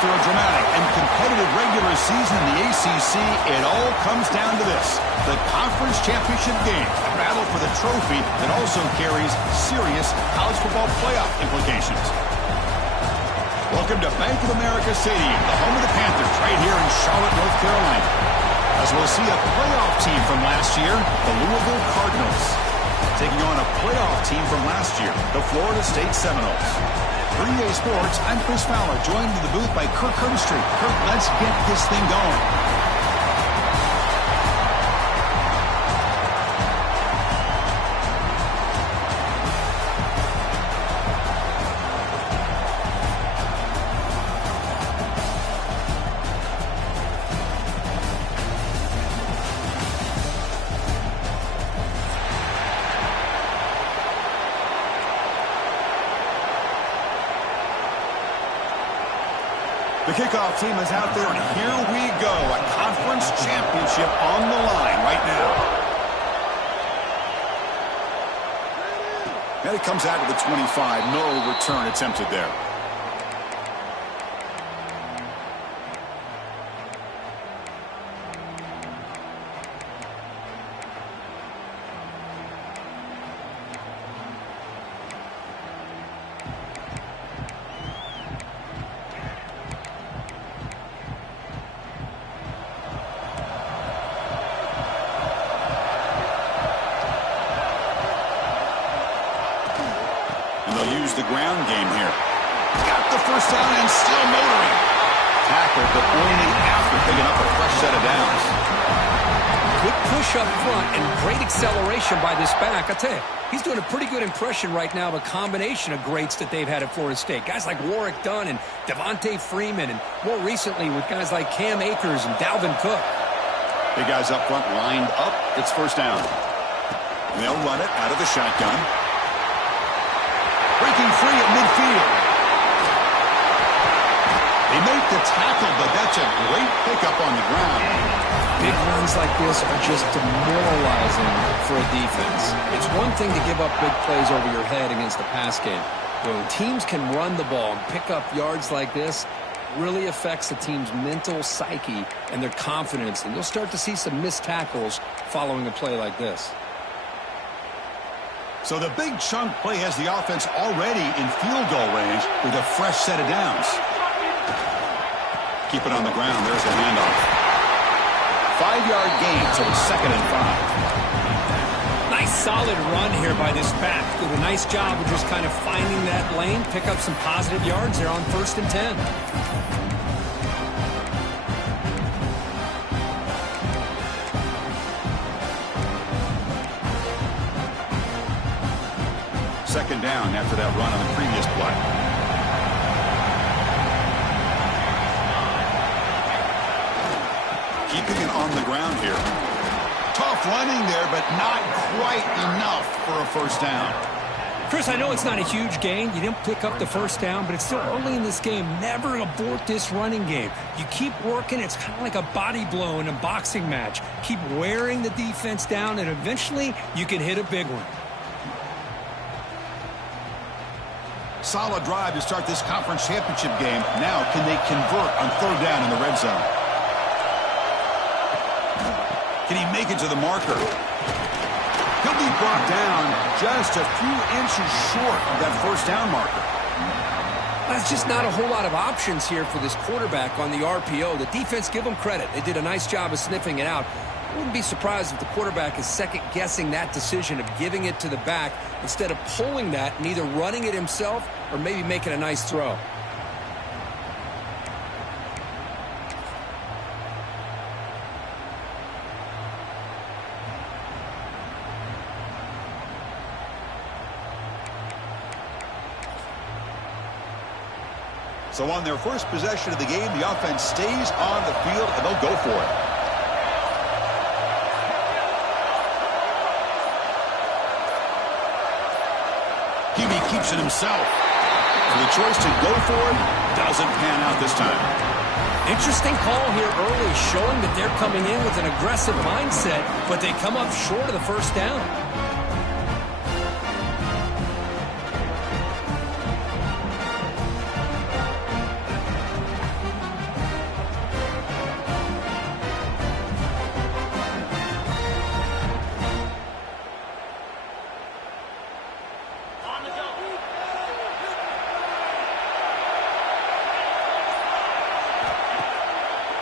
After a dramatic and competitive regular season in the ACC, it all comes down to this: the conference championship game, a battle for the trophy that also carries serious college football playoff implications. Welcome to Bank of America Stadium, the home of the Panthers, right here in Charlotte, North Carolina, as we'll see a playoff team from last year, the Louisville Cardinals, taking on a playoff team from last year, the Florida State Seminoles. For EA Sports, I'm Chris Fowler, joined in the booth by Kirk Herbstreit. Kirk, let's get this thing going. The kickoff team is out there, and here we go. A conference championship on the line right now. And it comes out to the 25. No return attempted there. Use the ground game here. Got the first down and still motoring. Tackled, but only after picking up a fresh set of downs. Good push up front and great acceleration by this back. I tell you, he's doing a pretty good impression right now of a combination of greats that they've had at Florida State. Guys like Warwick Dunn and Devontae Freeman, and more recently with guys like Cam Akers and Dalvin Cook. Big guys up front lined up. It's first down. They'll run it out of the shotgun. Breaking free at midfield. They make the tackle, but that's a great pickup on the ground. Big runs like this are just demoralizing for a defense. It's one thing to give up big plays over your head against the pass game. When teams can run the ball and pick up yards like this, it really affects the team's mental psyche and their confidence. And you'll start to see some missed tackles following a play like this. So the big chunk play has the offense already in field goal range with a fresh set of downs. Keep it on the ground. There's the handoff. 5-yard gain, so it's 2nd and 5. Nice solid run here by this back. Did a nice job of just kind of finding that lane, pick up some positive yards there on 1st and 10. Second down after that run on the previous play. Keeping it on the ground here. Tough running there, but not quite enough for a first down. Chris, I know it's not a huge gain. You didn't pick up the first down, but it's still early in this game. Never abort this running game. You keep working. It's kind of like a body blow in a boxing match. Keep wearing the defense down, and eventually you can hit a big one. Solid drive to start this conference championship game. Now, can they convert on 3rd down in the red zone? make it to the marker. He'll be brought down just a few inches short of that first down marker. That's just not a whole lot of options here for this quarterback on the RPO. The defense, give them credit. They did a nice job of sniffing it out. I wouldn't be surprised if the quarterback is second-guessing that decision of giving it to the back instead of pulling that and either running it himself or maybe making a nice throw. So on their first possession of the game, the offense stays on the field, and they'll go for it. He keeps it himself. So the choice to go for it doesn't pan out this time. Interesting call here early, showing that they're coming in with an aggressive mindset, but they come up short of the first down.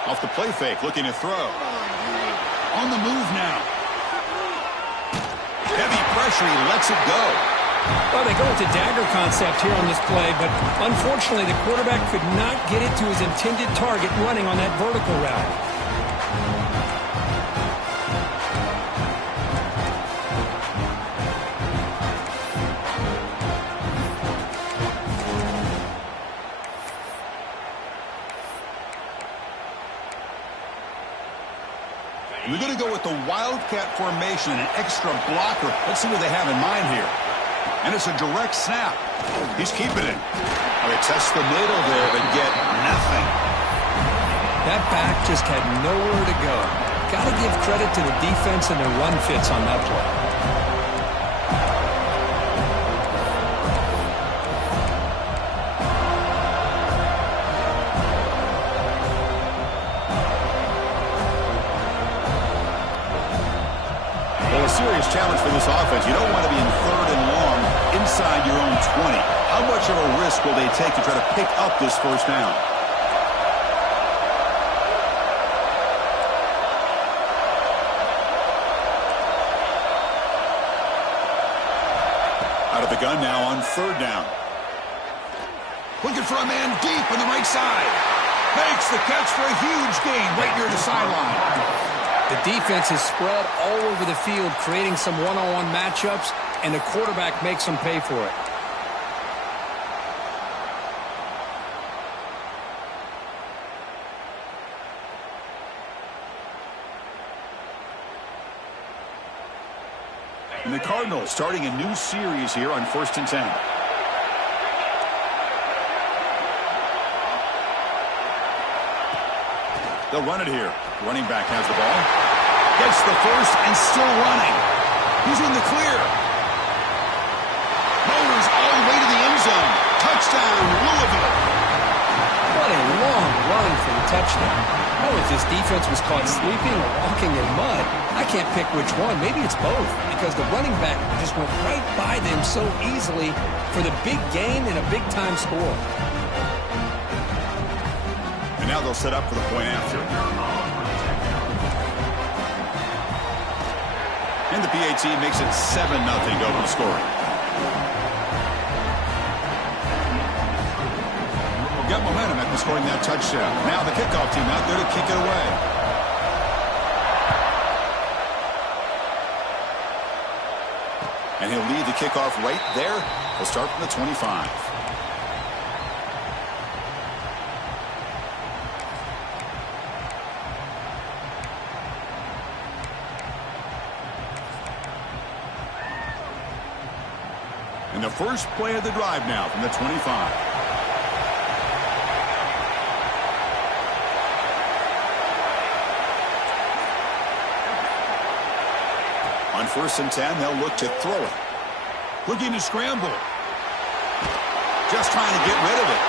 Off the play fake, looking to throw. On the move now. Heavy pressure, he lets it go. Well, they go with the dagger concept here on this play, but unfortunately the quarterback could not get it to his intended target running on that vertical route. We're going to go with the Wildcat formation, an extra blocker. Let's see what they have in mind here. And it's a direct snap. He's keeping it. They test the middle there, but get nothing. That back just had nowhere to go. Got to give credit to the defense and their run fits on that play. Serious challenge for this offense. You don't want to be in 3rd and long inside your own 20. How much of a risk will they take to try to pick up this first down? Out of the gun now on 3rd down. Looking for a man deep on the right side. Makes the catch for a huge gain right near the sideline. The defense is spread all over the field, creating some one-on-one matchups, and the quarterback makes them pay for it. And the Cardinals starting a new series here on 1st and 10. They'll run it here. Running back has the ball. Gets the first and still running. He's in the clear. Motors all the way to the end zone. Touchdown, Louisville. What a long run for the touchdown. I don't know if this defense was caught sleeping or walking in mud. I can't pick which one. Maybe it's both, because the running back just went right by them so easily for the big gain and a big-time score. And now they'll set up for the point after. And the PAT makes it 7-0 over the score. Got momentum after scoring that touchdown. Now the kickoff team out there to kick it away. And he'll lead the kickoff right there. He'll start from the 25. And the first play of the drive now from the 25. On 1st and 10, they'll look to throw it. Looking to scramble. Just trying to get rid of it.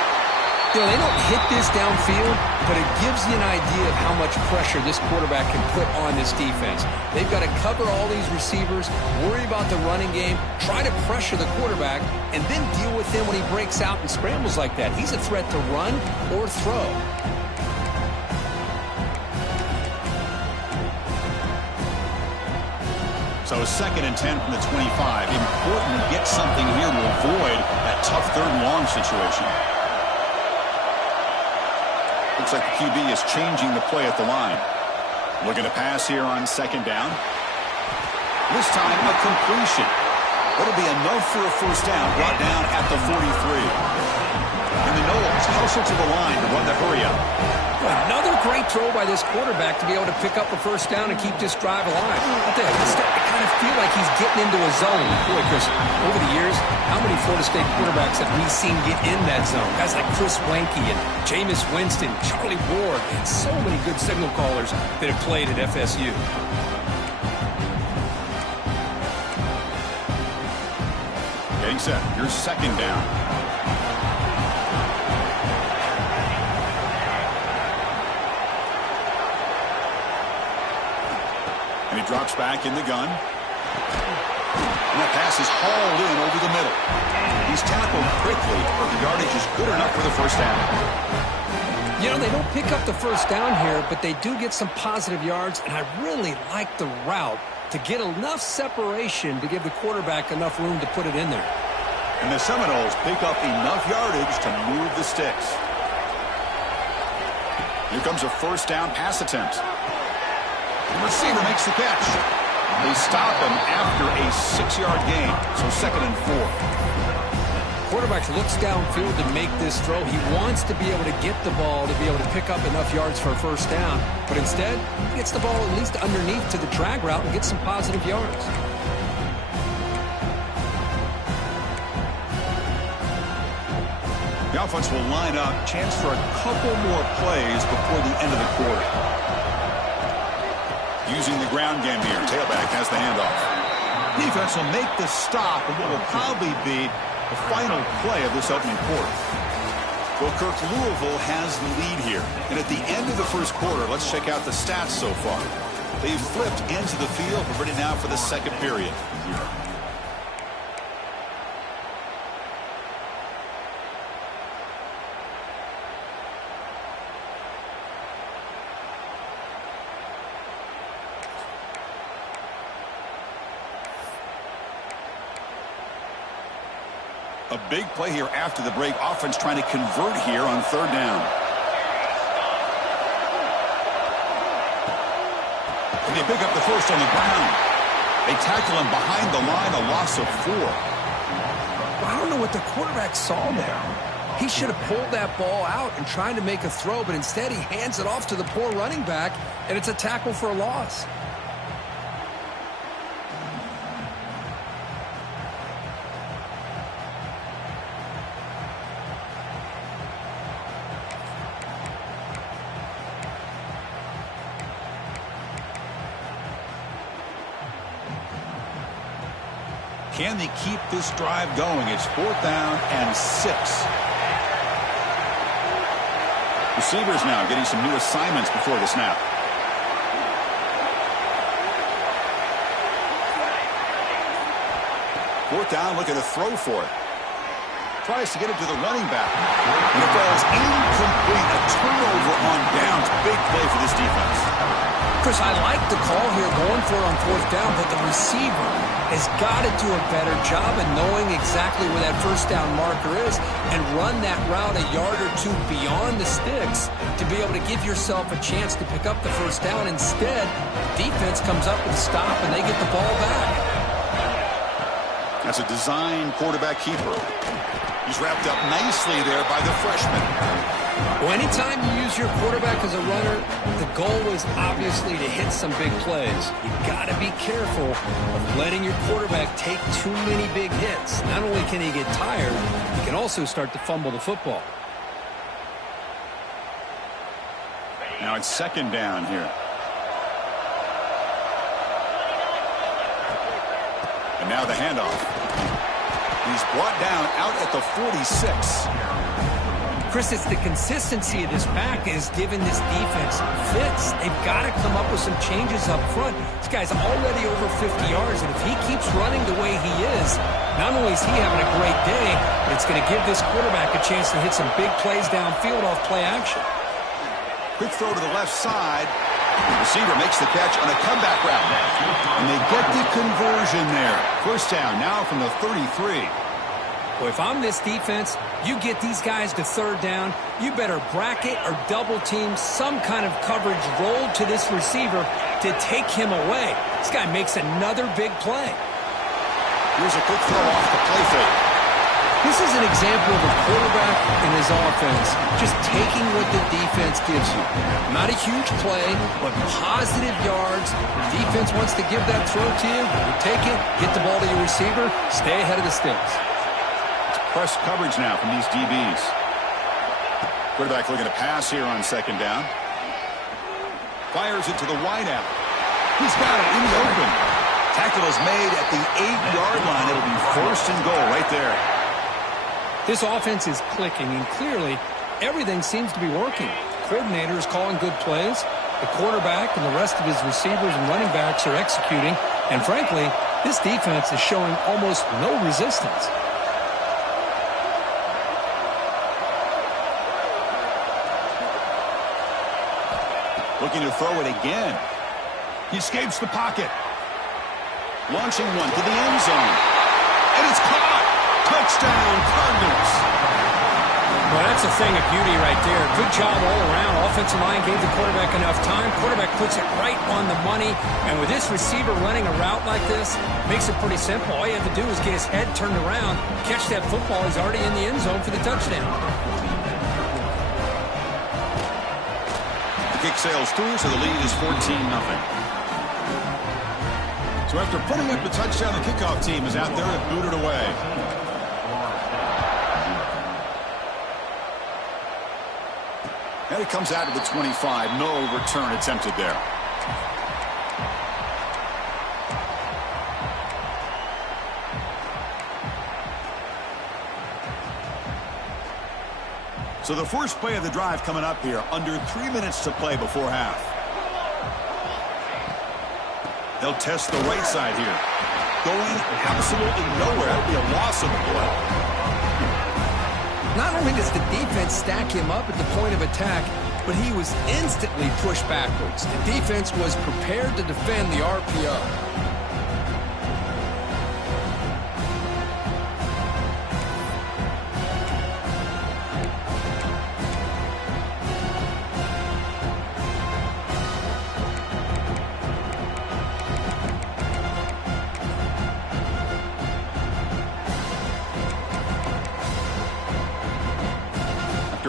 You know, they don't hit this downfield, but it gives you an idea of how much pressure this quarterback can put on this defense. They've got to cover all these receivers, worry about the running game, try to pressure the quarterback, and then deal with him when he breaks out and scrambles like that. He's a threat to run or throw. So 2nd and 10 from the 25. Important to get something here to avoid that tough 3rd and long situation. Looks like the QB is changing the play at the line. Looking to pass here on 2nd down. This time a completion. That'll be enough for a 1st down, brought down at the 43. And the Knowles hustle to the line to run the hurry up. Another great throw by this quarterback to be able to pick up a 1st down and keep this drive alive. I'll tell you, it's starting to kind of feel like he's getting into a zone. Boy, Chris, over the years, how many Florida State quarterbacks have we seen get in that zone? Guys like Chris Wanke and Jameis Winston, Charlie Ward, and so many good signal callers that have played at FSU. Getting set. Here's 2nd down. And he drops back in the gun. And that pass is hauled in over the middle. He's tackled quickly, but the yardage is good enough for the 1st down. You know, they don't pick up the 1st down here, but they do get some positive yards, and I really like the route to get enough separation to give the quarterback enough room to put it in there. And the Seminoles pick up enough yardage to move the sticks. Here comes a 1st down pass attempt. The receiver makes the catch. They stop him after a 6-yard gain, so 2nd and 4. Quarterback looks downfield to make this throw. He wants to be able to get the ball to be able to pick up enough yards for a 1st down, but instead, he gets the ball at least underneath to the drag route and gets some positive yards. The offense will line up, chance for a couple more plays before the end of the quarter. Using the ground game here, tailback has the handoff. Defense will make the stop of what will probably be the final play of this opening quarter. Well, Kirk, Louisville has the lead here. And at the end of the 1st quarter, let's check out the stats so far. They've flipped into the field. We're ready now for the 2nd period. A big play here after the break. Offense trying to convert here on 3rd down. And they pick up the 1st on the ground. They tackle him behind the line, a loss of 4. I don't know what the quarterback saw there. He should have pulled that ball out and tried to make a throw, but instead he hands it off to the poor running back, and it's a tackle for a loss. Can they keep this drive going? It's 4th down and 6. Receivers now getting some new assignments before the snap. Fourth down, looking to throw for it. Tries to get it to the running back. And it falls incomplete. A turnover on downs. Big play for this defense. Chris, I like the call here going for it on 4th down, but the receiver has got to do a better job of knowing exactly where that 1st down marker is and run that route a yard or 2 beyond the sticks to be able to give yourself a chance to pick up the 1st down. Instead, defense comes up with a stop and they get the ball back. That's a design quarterback keeper. He's wrapped up nicely there by the freshman. Well, anytime you use your quarterback as a runner, the goal is obviously to hit some big plays. You've got to be careful of letting your quarterback take too many big hits. Not only can he get tired, he can also start to fumble the football. Now it's 2nd down here. And now the handoff. He's brought down out at the 46. Chris, it's the consistency of this pack is giving this defense fits. They've got to come up with some changes up front. This guy's already over 50 yards, and if he keeps running the way he is, not only is he having a great day, but it's going to give this quarterback a chance to hit some big plays downfield off play action. Quick throw to the left side. The receiver makes the catch on a comeback route. And they get the conversion there. First down now from the 33. Well, if I'm this defense, you get these guys to third down, you better bracket or double team some kind of coverage roll to this receiver to take him away. This guy makes another big play. Here's a quick throw off the play fake. This is an example of a quarterback in his offense just taking what the defense gives you. Not a huge play, but positive yards. The defense wants to give that throw to you. You take it, get the ball to your receiver, stay ahead of the sticks. Press coverage now from these DBs. Quarterback looking to pass here on second down. Fires it to the wideout. He's got it in the open. Tackle is made at the 8-yard line. It'll be first and goal right there. This offense is clicking, and clearly everything seems to be working. The coordinator is calling good plays. The quarterback and the rest of his receivers and running backs are executing. And frankly, this defense is showing almost no resistance. Looking to throw it again. He escapes the pocket. Launching one to the end zone. And it's caught. Touchdown, Cardinals. Well, that's a thing of beauty right there. Good job all around. Offensive line gave the quarterback enough time. Quarterback puts it right on the money. And with this receiver running a route like this, makes it pretty simple. All you have to do is get his head turned around, catch that football. He's already in the end zone for the touchdown. The kick sails through, so the lead is 14-0. So after putting up the touchdown, the kickoff team is out there and booted away. And it comes out to the 25. No return attempted there. So the first play of the drive coming up here. Under 3 minutes to play before half. They'll test the right side here. Going absolutely nowhere. That'll be a loss of the play. Not only does the defense stack him up at the point of attack, but he was instantly pushed backwards. The defense was prepared to defend the RPO.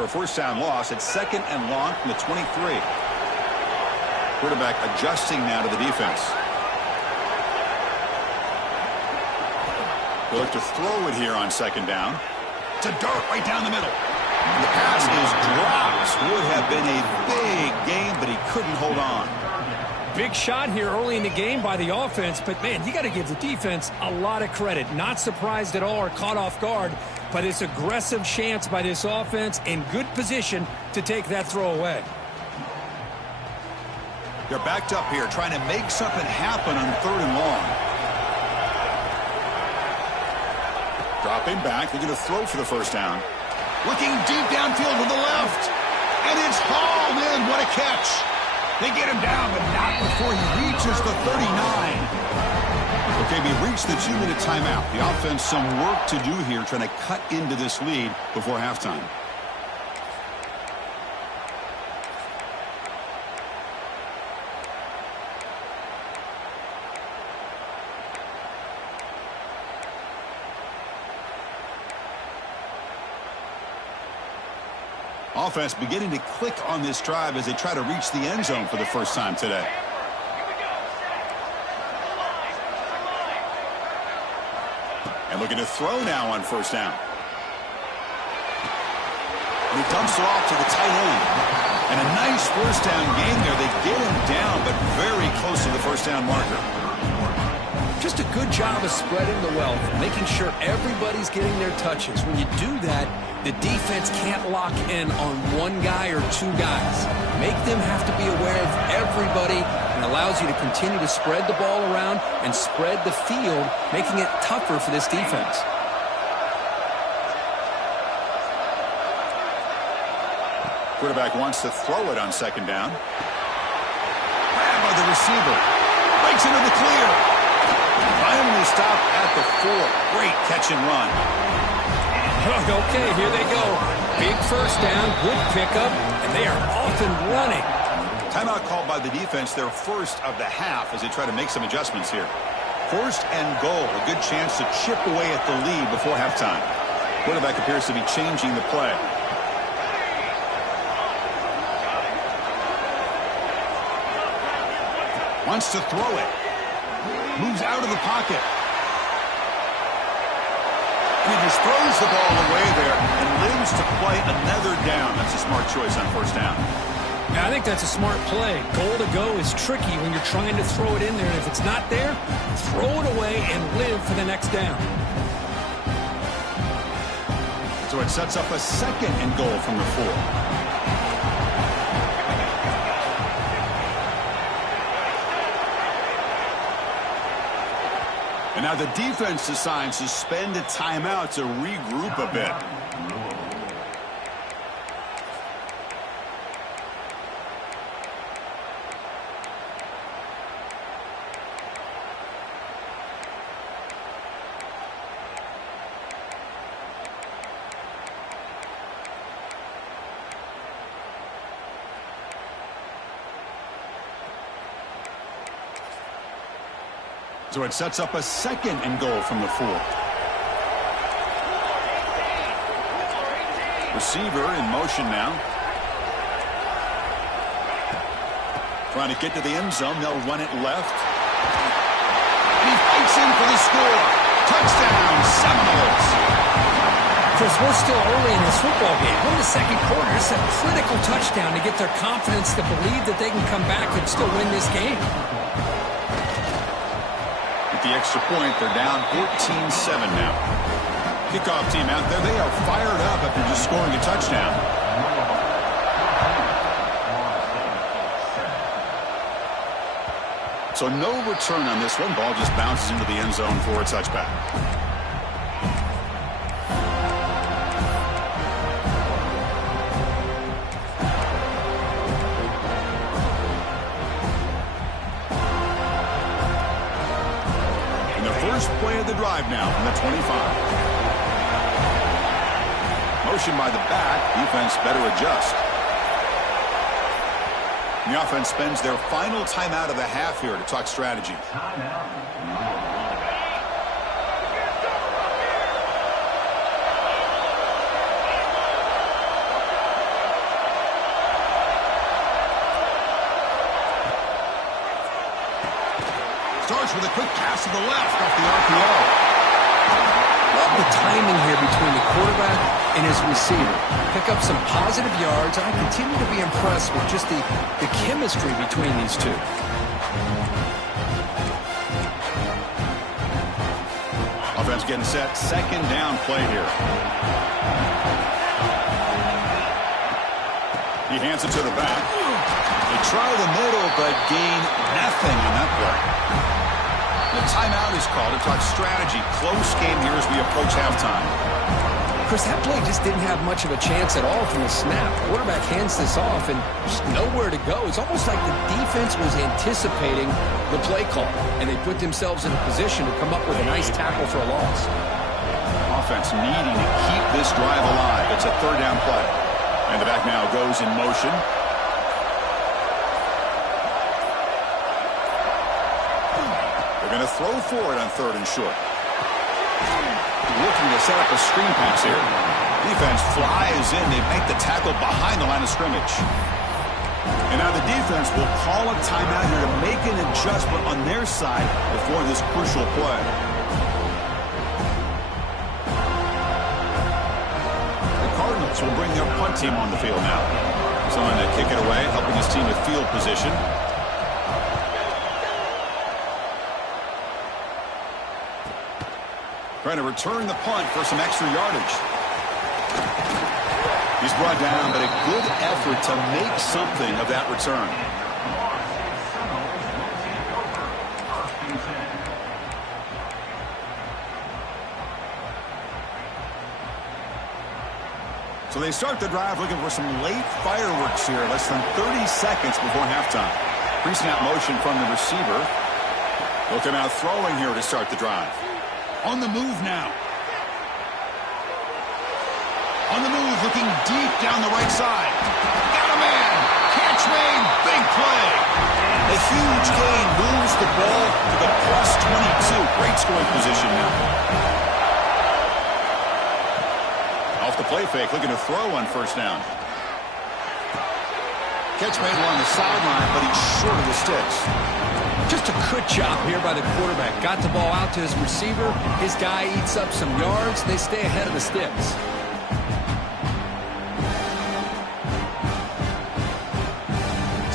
A first down loss. It's second and long from the 23. Quarterback adjusting now to the defense. They'll look to throw it here on second down. To Dart right down the middle. And the pass is dropped. Would have been a big game, but he couldn't hold on. Big shot here early in the game by the offense, but man, you got to give the defense a lot of credit. Not surprised at all or caught off guard, but it's aggressive chance by this offense in good position to take that throw away. They're backed up here trying to make something happen on third and long. Dropping back, they're going to throw for the first down. Looking deep downfield to the left. And it's hauled in. What a catch. They get him down, but not before he reaches the 39. Okay, we reached the 2-minute timeout. The offense some work to do here trying to cut into this lead before halftime. Offense beginning to click on this drive as they try to reach the end zone for the first time today. And looking to throw now on first down. And he dumps it off to the tight end. And a nice first down gain there. They get him down, but very close to the first down marker. Just a good job of spreading the wealth, making sure everybody's getting their touches. When you do that, the defense can't lock in on one guy or two guys. Make them have to be aware of everybody, and allows you to continue to spread the ball around and spread the field, making it tougher for this defense. Quarterback wants to throw it on second down. Grabbed by the receiver. Breaks into the clear. Finally stopped at the 4. Great catch and run. Okay, here they go. Big first down, good pickup, and they are off and running. Timeout called by the defense, their first of the half, as they try to make some adjustments here. First and goal, a good chance to chip away at the lead before halftime. Quarterback appears to be changing the play. Wants to throw it. Moves out of the pocket. He just throws the ball away there and lives to play another down. That's a smart choice on first down. Yeah, I think that's a smart play. Goal to go is tricky when you're trying to throw it in there. And if it's not there, throw it away and live for the next down. So it sets up a second and goal from the 4. And now the defense decides to spend a timeout to regroup a bit. So it sets up a second and goal from the 4. Receiver in motion now. Trying to get to the end zone. They'll run it left. And he fights in for the score. Touchdown, Seminoles. Chris, we're still early in this football game. We're in the second quarter. It's a critical touchdown to get their confidence to believe that they can come back and still win this game. The extra point, they're down 14-7 now. Kickoff team out there, they are fired up after just scoring a touchdown. So no return on this one. Ball just bounces into the end zone for a touchback. Play of the drive now from the 25. Motion by the back. Defense better adjust. The offense spends their final timeout of the half here to talk strategy. Starts with a quick pass to the left off the RPO. Love the timing here between the quarterback and his receiver. Pick up some positive yards. I continue to be impressed with just the chemistry between these two. Offense getting set. Second down play here. He hands it to the back. They try the middle, but gain nothing on that play. The timeout is called to talk strategy. Close game here as we approach halftime. Chris, that play just didn't have much of a chance at all from the snap. Quarterback hands this off and just nowhere to go. It's almost like the defense was anticipating the play call, and they put themselves in a position to come up with a nice tackle for a loss. Offense needing to keep this drive alive. It's a third down play. And the back now goes in motion. Going to throw for it on third and short. Looking to set up a screen pass here. Defense flies in. They make the tackle behind the line of scrimmage. And now the defense will call a timeout here to make an adjustment on their side before this crucial play. The Cardinals will bring their punt team on the field now. Someone to kick it away, helping his team with field position. Trying to return the punt for some extra yardage. He's brought down, but a good effort to make something of that return. So they start the drive looking for some late fireworks here, less than 30 seconds before halftime. Pre-snap motion from the receiver. They'll come out throwing here to start the drive. On the move now. On the move, looking deep down the right side. Got a man. Catch made. Big play. A huge gain moves the ball to the +22. Great scoring position now. Off the play fake, looking to throw on first down. Catch made along the sideline, but he's short of the sticks. Just a good job here by the quarterback. Got the ball out to his receiver. His guy eats up some yards. They stay ahead of the sticks.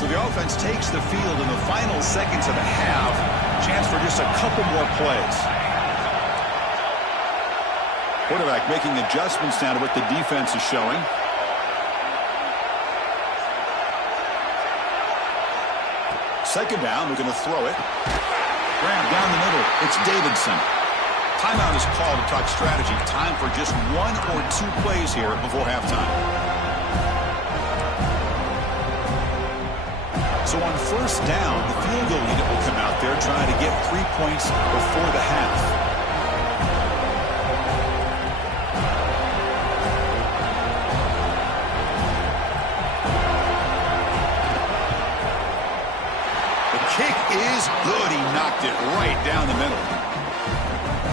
So the offense takes the field in the final seconds of the half. Chance for just a couple more plays. Quarterback making adjustments now to what the defense is showing. Second down, we're going to throw it. Grab down the middle. It's Davidson. Timeout is called to talk strategy. Time for just 1 or 2 plays here before halftime. So on first down, the field goal unit will come out there trying to get 3 points before the half. Is good. He knocked it right down the middle.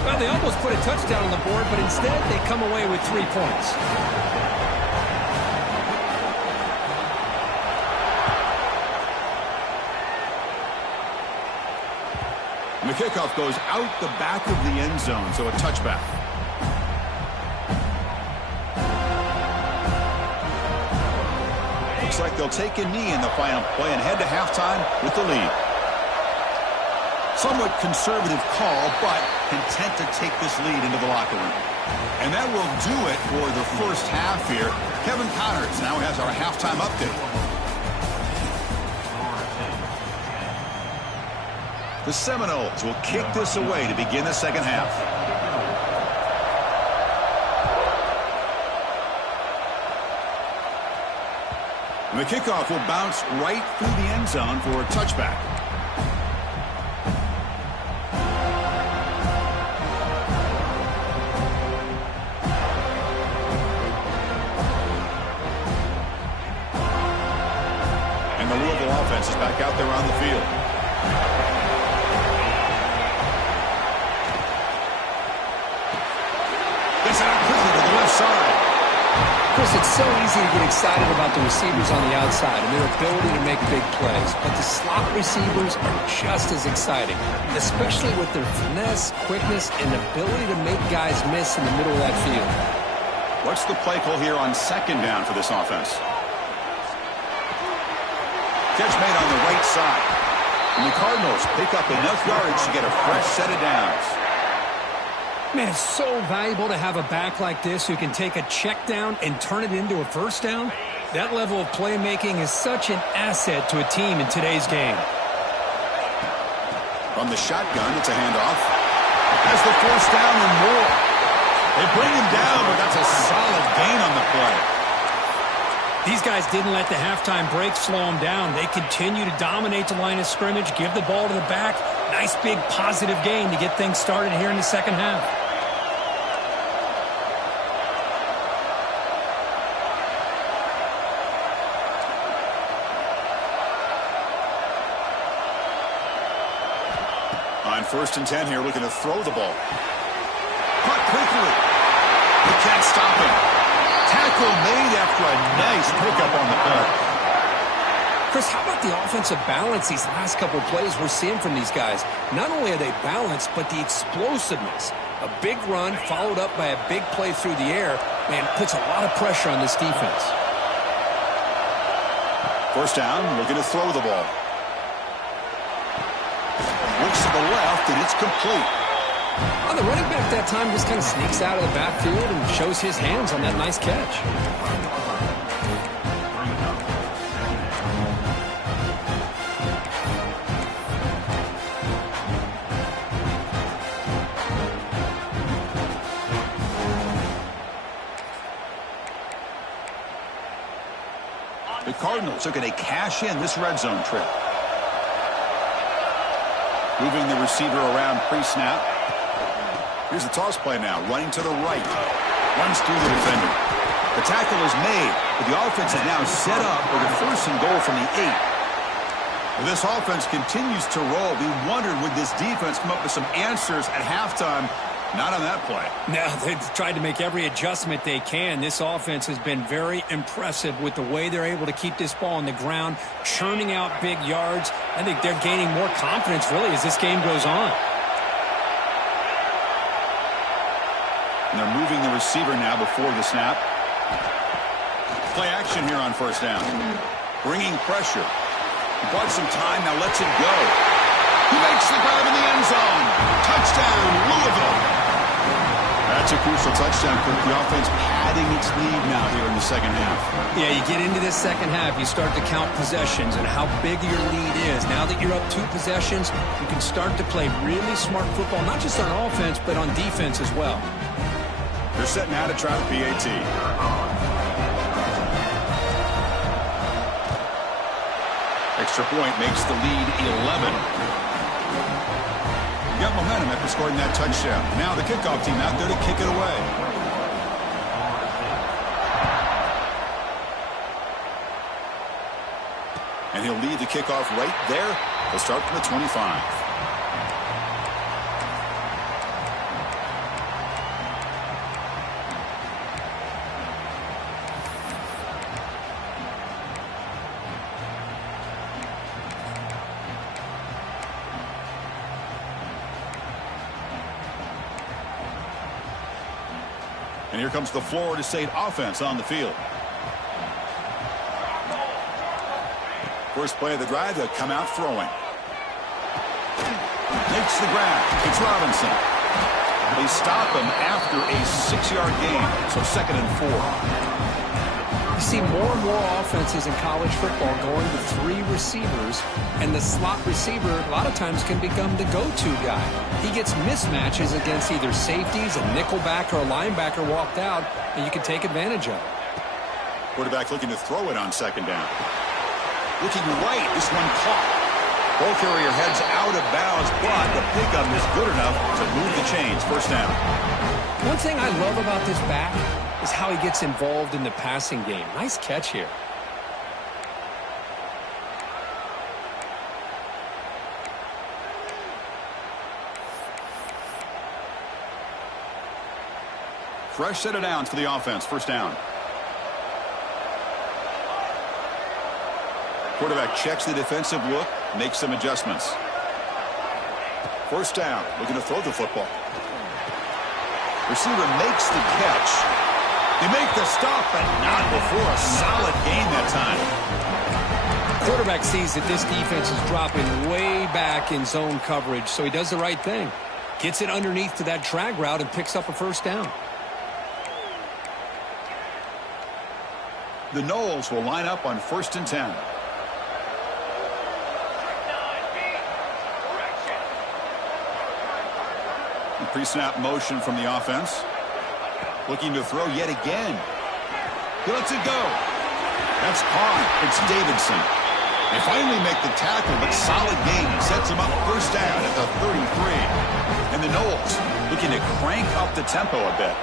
Well, they almost put a touchdown on the board, but instead they come away with 3 points. And the kickoff goes out the back of the end zone, so a touchback. Looks like they'll take a knee in the final play and head to halftime with the lead. Somewhat conservative call, but content to take this lead into the locker room. And that will do it for the first half here. Kevin Connors now has our halftime update. The Seminoles will kick this away to begin the second half. And the kickoff will bounce right through the end zone for a touchback. And the Louisville offense is back out there on the field. Gets it out quickly to the left side. Chris, it's so easy to get excited about the receivers on the outside and their ability to make big plays, but the slot receivers are just as exciting, especially with their finesse, quickness, and ability to make guys miss in the middle of that field. What's the play call here on second down for this offense? Catch made on the right side. And the Cardinals pick up enough yards to get a fresh set of downs. Man, it's so valuable to have a back like this who can take a check down and turn it into a first down. That level of playmaking is such an asset to a team in today's game. From the shotgun, it's a handoff. Has the first down and more. They bring him down, but that's a solid gain on the play. These guys didn't let the halftime break slow them down. They continue to dominate the line of scrimmage, give the ball to the back. Nice big positive gain to get things started here in the second half. On 1st and 10 here, looking to throw the ball. Caught quickly. They can't stop him. Tackle made after a nice pickup on the play. Chris, how about the offensive balance these last couple of plays we're seeing from these guys? Not only are they balanced, but the explosiveness. A big run followed up by a big play through the air, man, puts a lot of pressure on this defense. First down, looking to throw the ball. Looks to the left, and it's complete. Well, the running back that time just kind of sneaks out of the backfield and shows his hands on that nice catch. The Cardinals are going to cash in this red zone trip. Moving the receiver around pre-snap. Here's the toss play now, running to the right. Runs through the defender. The tackle is made, but the offense is now set up with a 1st and goal from the 8. Well, this offense continues to roll. We wondered, would this defense come up with some answers at halftime? Not on that play. No, they've tried to make every adjustment they can. This offense has been very impressive with the way they're able to keep this ball on the ground, churning out big yards. I think they're gaining more confidence, really, as this game goes on. And they're moving the receiver now before the snap. Play action here on 1st down. Bringing pressure. He bought some time, now lets it go. He makes the grab in the end zone. Touchdown, Louisville. That's a crucial touchdown, Kirk. The offense padding its lead now here in the 2nd half. Yeah, you get into this 2nd half, you start to count possessions and how big your lead is. Now that you're up 2 possessions, you can start to play really smart football, not just on offense, but on defense as well. They're setting out to try the PAT. Extra point makes the lead 11. Got momentum after scoring that touchdown. Now the kickoff team out there to kick it away. And he'll lead the kickoff right there. He'll start from the 25. And here comes the Florida State offense on the field. First play of the drive, they'll come out throwing. Makes the grab. It's Robinson. They stop him after a 6-yard gain. So 2nd and 4. You see more and more offenses in college football going to 3 receivers, and the slot receiver a lot of times can become the go-to guy. He gets mismatches against either safeties, a nickelback, or a linebacker walked out, and you can take advantage of it. Quarterback looking to throw it on 2nd down. Looking right, this one caught. Ball carrier heads out of bounds, but the pickup is good enough to move the chains. 1st down. One thing I love about this back is how he gets involved in the passing game. Nice catch here. Fresh set of downs for the offense. 1st down. Quarterback checks the defensive look, makes some adjustments. 1st down, looking to throw the football. Receiver makes the catch. They make the stop, but not before a solid gain that time. Quarterback sees that this defense is dropping way back in zone coverage, so he does the right thing. Gets it underneath to that drag route and picks up a 1st down. The Noles will line up on 1st and 10. Pre-snap motion from the offense. Looking to throw yet again. He lets it go. That's caught. It's Davidson. They finally make the tackle, but solid gain. Sets him up 1st down at the 33. And the Noles looking to crank up the tempo a bit.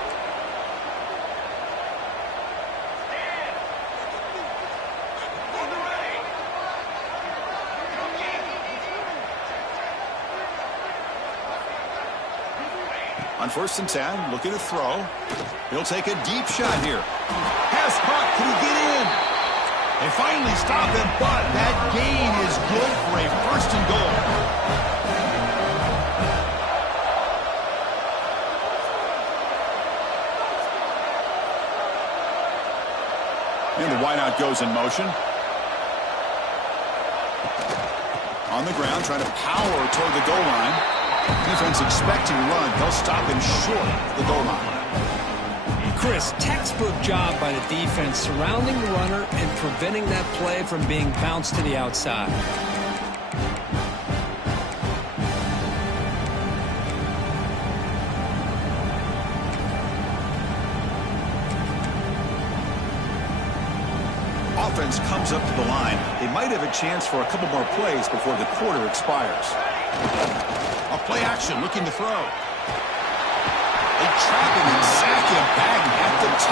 On 1st and 10, looking to throw. He'll take a deep shot here. Pass caught. Can he get in? They finally stop him, but that gain is good for a 1st and goal. And the wideout goes in motion. On the ground, trying to power toward the goal line. Defense expecting run. They'll stop him short of the goal line. Chris, textbook job by the defense surrounding the runner and preventing that play from being bounced to the outside. Offense comes up to the line. They might have a chance for a couple more plays before the quarter expires. A play action looking to throw. They trap him and sack him back at the 10.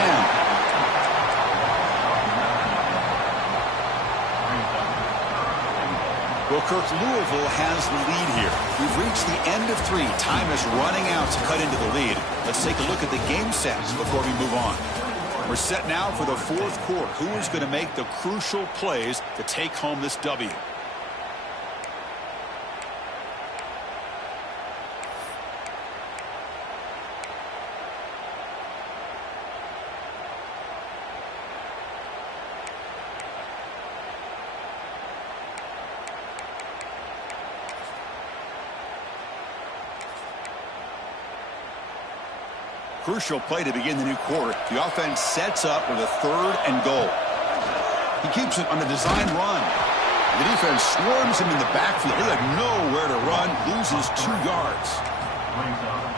Well, Kirk, Louisville has the lead here. We've reached the end of 3. Time is running out to cut into the lead. Let's take a look at the game sets before we move on. We're set now for the 4th quarter. Who is going to make the crucial plays to take home this W? Crucial play to begin the new quarter. The offense sets up with a 3rd and goal. He keeps it on a design run. The defense swarms him in the backfield. He had nowhere to run, loses 2 yards.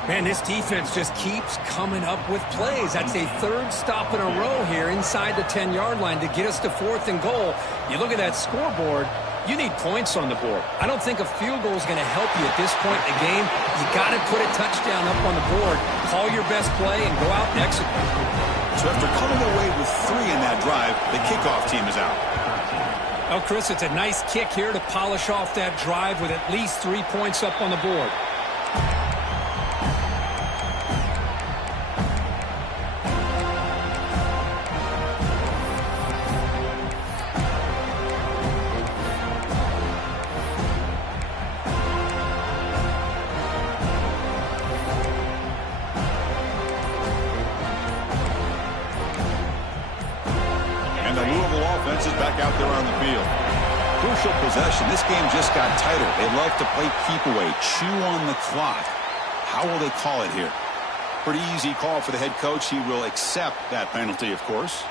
Man, this defense just keeps coming up with plays. That's a 3rd stop in a row here inside the 10-yard line to get us to 4th and goal. You look at that scoreboard, you need points on the board. I don't think a field goal is going to help you at this point in the game. You got to put a touchdown up on the board, call your best play, and go out and execute. So after coming away with 3 in that drive, the kickoff team is out. Oh, Chris, it's a nice kick here to polish off that drive with at least 3 points up on the board. Possession. This game just got tighter. They love to play keep away, chew on the clock. How will they call it here? Pretty easy call for the head coach. He will accept that penalty, of course.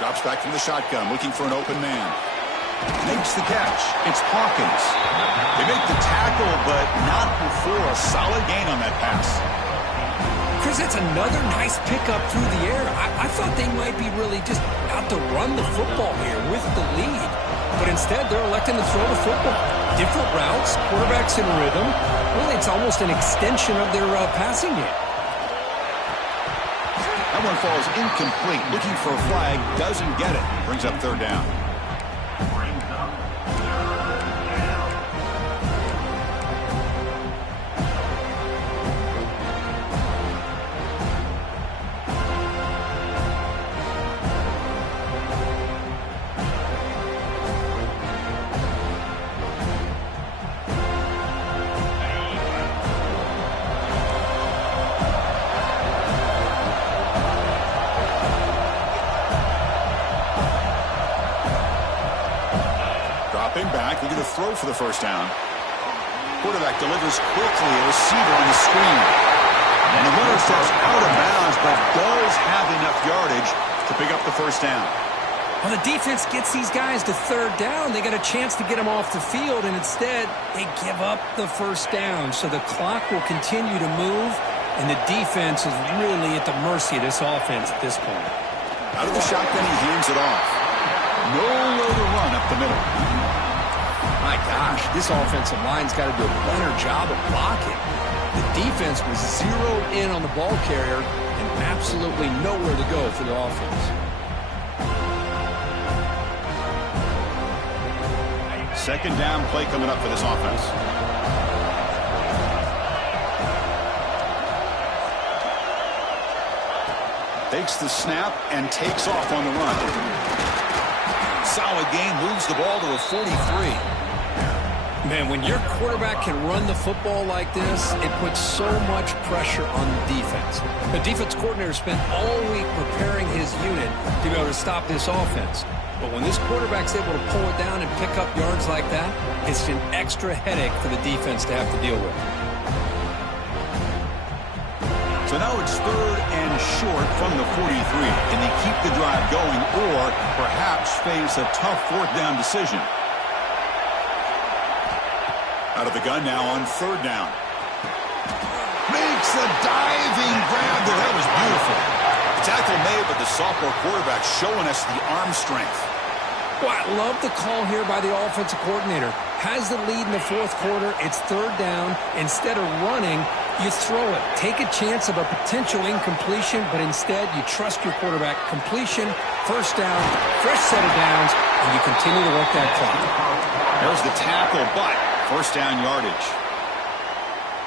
Drops back from the shotgun, looking for an open man. Makes the catch. It's Hawkins. They make the tackle, but not before a solid gain on that pass. Chris, that's another nice pickup through the air. I thought they might be really just out to run the football here with the lead. But instead, they're electing to throw the football. Different routes, quarterbacks in rhythm. Really, it's almost an extension of their passing game. That one falls incomplete. Looking for a flag. Doesn't get it. Brings up 3rd down. Back, looking to throw for the 1st down. Quarterback delivers quickly, a receiver on the screen. And the runner steps out of bounds, but does have enough yardage to pick up the 1st down. Well, the defense gets these guys to 3rd down. They got a chance to get them off the field, and instead, they give up the 1st down. So the clock will continue to move, and the defense is really at the mercy of this offense at this point. Out of the shotgun, he hands it off. Nowhere to run up the middle. My gosh, this offensive line's got to do a better job of blocking. The defense was zeroed in on the ball carrier and absolutely nowhere to go for the offense. 2nd down play coming up for this offense. Takes the snap and takes off on the run. solid gain moves the ball to the 43. Man, when your quarterback can run the football like this, it puts so much pressure on the defense. The defense coordinator spent all week preparing his unit to be able to stop this offense. But when this quarterback's able to pull it down and pick up yards like that, it's an extra headache for the defense to have to deal with. So now it's 3rd and short from the 43. Can they keep the drive going or perhaps face a tough 4th down decision? Out of the gun now on 3rd down. Makes a diving grab there. That was beautiful. Tackle made, but the sophomore quarterback showing us the arm strength. Well, I love the call here by the offensive coordinator. Has the lead in the 4th quarter. It's 3rd down. Instead of running, you throw it. Take a chance of a potential incompletion, but instead you trust your quarterback. Completion, 1st down, fresh set of downs, and you continue to work that clock. There's the tackle, but 1st down yardage.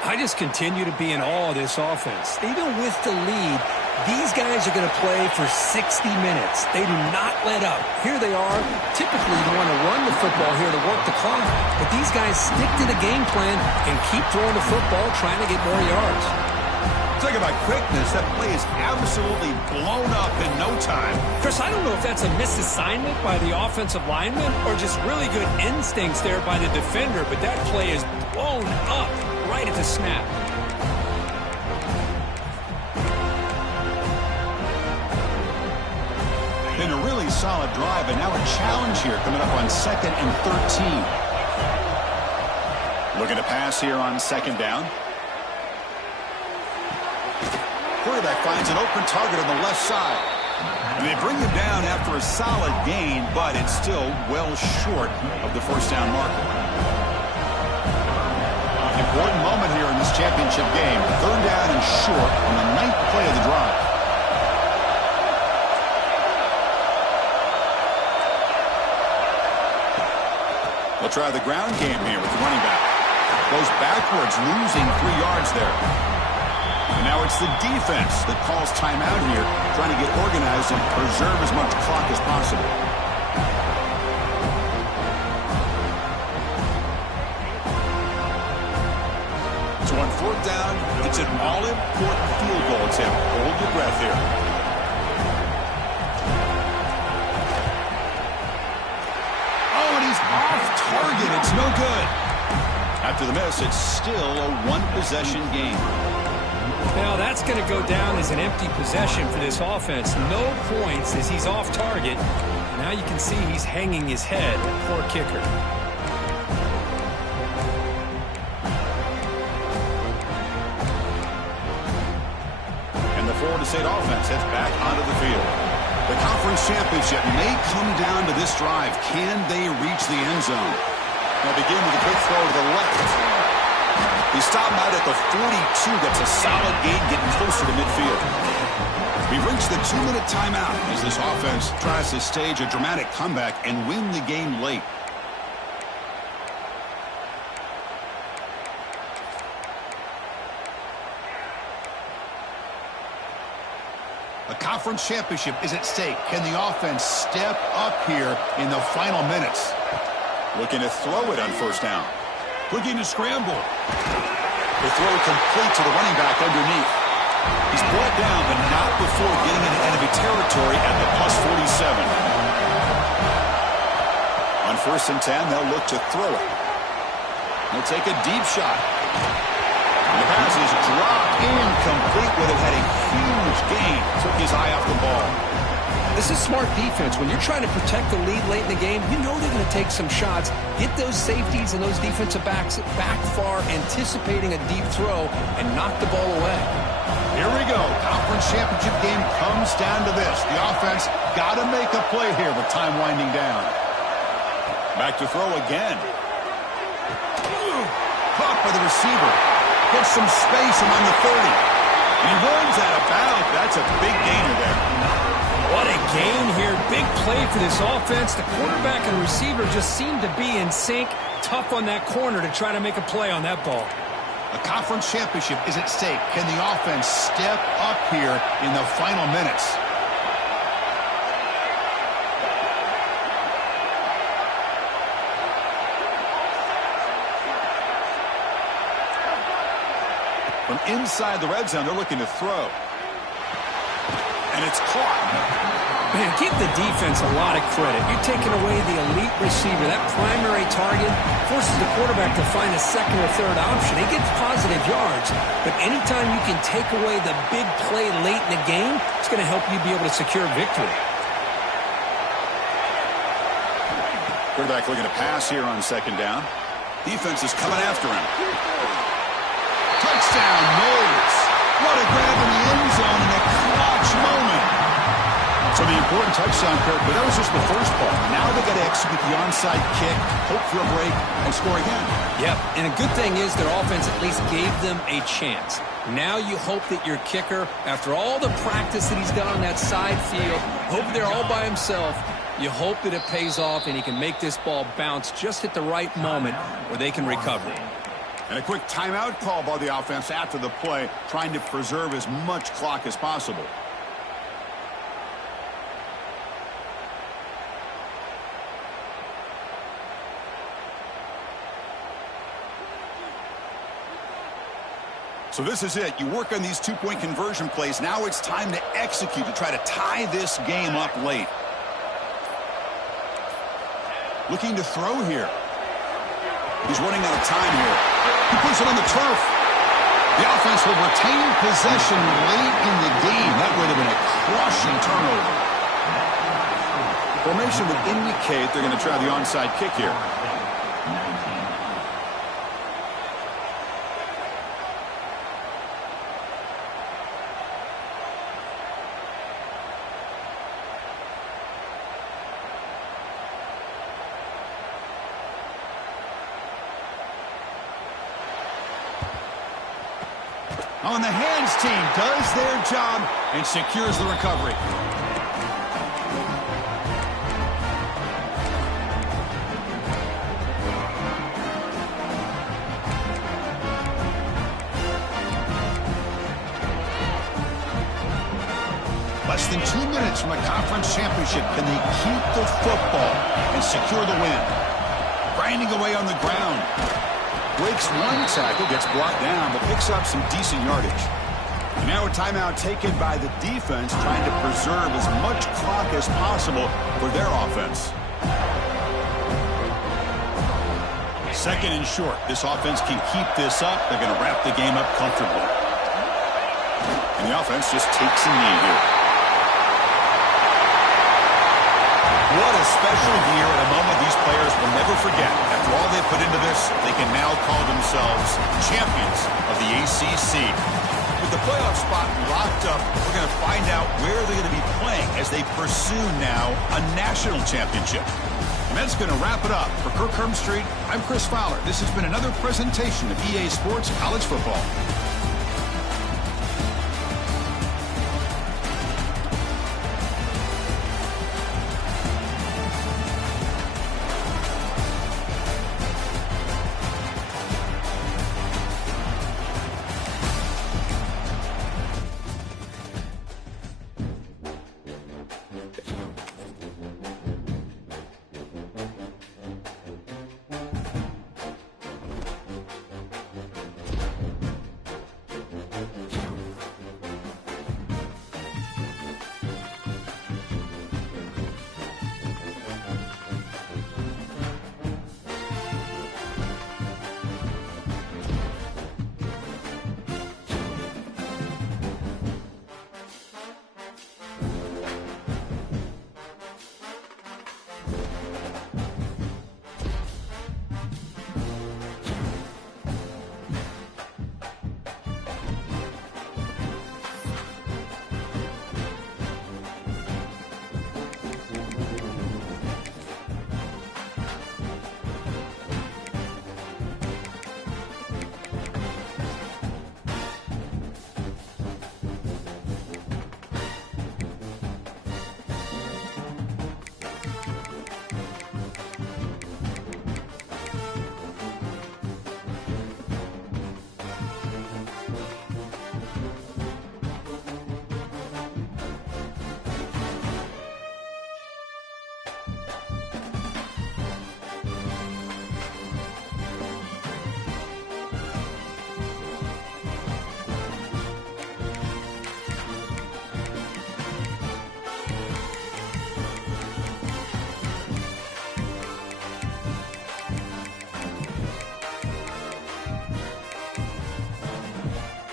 I just continue to be in awe of this offense. Even with the lead, these guys are going to play for 60 minutes. They do not let up. Here they are. Typically, you want to run the football here to work the clock, but these guys stick to the game plan and keep throwing the football, trying to get more yards. Talk about quickness. That play is absolutely blown up in no time. Chris, I don't know if that's a misassignment by the offensive lineman or just really good instincts there by the defender, but that play is blown up right at the snap. Been a really solid drive, and now a challenge here coming up on 2nd and 13. Looking to pass here on 2nd down. Quarterback finds an open target on the left side. And they bring him down after a solid gain, but it's still well short of the 1st down marker. Important moment here in this championship game. 3rd down and short on the 9th play of the drive. They'll try the ground game here with the running back. Goes backwards, losing 3 yards there. And now it's the defense that calls timeout here, trying to get organized and preserve as much clock as possible. So on 4th down, it's an all-important field goal attempt. Hold your breath here. Oh, and he's off target. It's no good. After the miss, it's still a 1-possession game. Now that's going to go down as an empty possession for this offense. No points as he's off target. Now you can see he's hanging his head. Poor kicker. And the Florida State offense heads back onto the field. The conference championship may come down to this drive. Can they reach the end zone? They'll begin with a quick throw to the left. He's stopped out at the 42. That's a solid gain, getting closer to midfield. We've reached the 2-minute timeout as this offense tries to stage a dramatic comeback and win the game late. A conference championship is at stake. Can the offense step up here in the final minutes? Looking to throw it on 1st down. Looking to scramble. The throw complete to the running back underneath. He's brought down, but not before getting into enemy territory at the +47. On 1st and 10, they'll look to throw it. He'll take a deep shot. And the pass is dropped incomplete, but it had a huge gain. Took his eye off the ball. This is smart defense. When you're trying to protect the lead late in the game, you know they're going to take some shots, get those safeties and those defensive backs back far, anticipating a deep throw, and knock the ball away. Here we go. Conference championship game comes down to this. The offense got to make a play here with time winding down. Back to throw again. Caught by the receiver. Gets some space among the 30. And he runs out of bounds. That's a big gainer there. What a gain here. Big play for this offense. The quarterback and receiver just seem to be in sync. Tough on that corner to try to make a play on that ball. A conference championship is at stake. Can the offense step up here in the final minutes? From inside the red zone, they're looking to throw. And it's caught. Man, give the defense a lot of credit. You're taking away the elite receiver. That primary target forces the quarterback to find a second or third option. He gets positive yards, but anytime you can take away the big play late in the game, it's going to help you be able to secure victory. Quarterback looking to pass here on second down. Defense is coming after him. Touchdown, Knowles. What a grab in the end zone in a clutch moment. So the important touchdown, Kirk, but that was just the first part. Now they got to execute the onside kick, hope for a break, and score again. Yep, and a good thing is their offense at least gave them a chance. Now you hope that your kicker, after all the practice that he's done on that side field, hope they're all by himself, you hope that it pays off and he can make this ball bounce just at the right moment where they can recover. And a quick timeout call by the offense after the play, trying to preserve as much clock as possible. So this is it. You work on these two-point conversion plays. Now it's time to execute to try to tie this game up late. Looking to throw here. He's running out of time here. He puts it on the turf. The offense will retain possession late in the game. That would have been a crushing turnover. Formation would indicate they're going to try the onside kick here. On the hands team does their job and secures the recovery. Less than 2 minutes from a conference championship. Can they keep the football and secure the win? Grinding away on the ground. Breaks one tackle, gets brought down, but picks up some decent yardage. And now a timeout taken by the defense, trying to preserve as much clock as possible for their offense. Second and short. This offense can keep this up. They're going to wrap the game up comfortably. And the offense just takes a knee here. What a special year and a moment these players will never forget. After all they put into this, they can now call themselves champions of the ACC. With the playoff spot locked up, we're going to find out where they're going to be playing as they pursue now a national championship. And that's going to wrap it up. For Kirk Hermstreet, I'm Chris Fowler. This has been another presentation of EA Sports College Football.